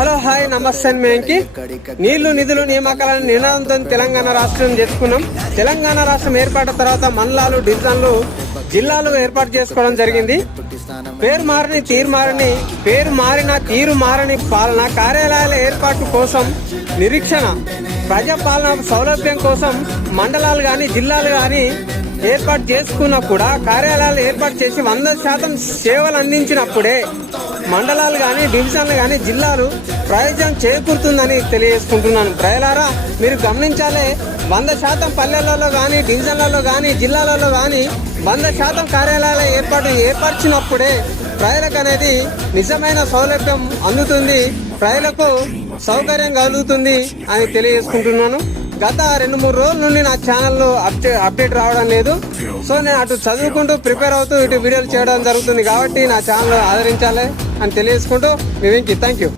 Hello hi నమస్తే మేంకి. నీళ్ళు నిధులు నియామకాలను నినాదంతో తెలంగాణ రాష్ట్రం చేసుకున్నాం. తెలంగాణ రాష్ట్రం ఏర్పాటు తర్వాత మండలాలు డివిజన్లు జిల్లాలు ఏర్పాటు చేసుకోవడం జరిగింది. పేరు మారని తీరు మారని పేరు మారిన తీరు మారని పాలన కార్యాలయాల ఏర్పాటు కోసం నిరీక్షణ ప్రజాపాలన సౌలభ్యం కోసం మండలాలు కానీ జిల్లాలు కానీ ఏర్పాటు చేసుకున్నా కూడా కార్యాలయాలు ఏర్పాటు చేసి వంద శాతం సేవలు అందించినప్పుడే మండలాలు కానీ డివిజన్లు కానీ జిల్లాలు ప్రయోజనం చేకూరుతుందని తెలియజేసుకుంటున్నాను. ప్రజలారా మీరు గమనించాలే వంద శాతం పల్లెలలో కానీ డివిజన్లలో కానీ జిల్లాలలో కానీ వంద శాతం కార్యాలయాల ఏర్పాటు ఏర్పరిచినప్పుడే ప్రజలకు అనేది నిజమైన సౌలభ్యం అందుతుంది ప్రజలకు సౌకర్యం కలుగుతుంది అని తెలియజేసుకుంటున్నాను. గత రెండు మూడు రోజుల నుండి నా ఛానల్లో అప్డేట్ అప్డేట్ రావడం లేదు. సో నేను అటు చదువుకుంటూ ప్రిపేర్ అవుతూ ఇటు వీడియోలు చేయడం జరుగుతుంది కాబట్టి నా ఛానల్ ఆదరించాలి అని తెలియజేసుకుంటూ మీ వెంకి థ్యాంక్ యూ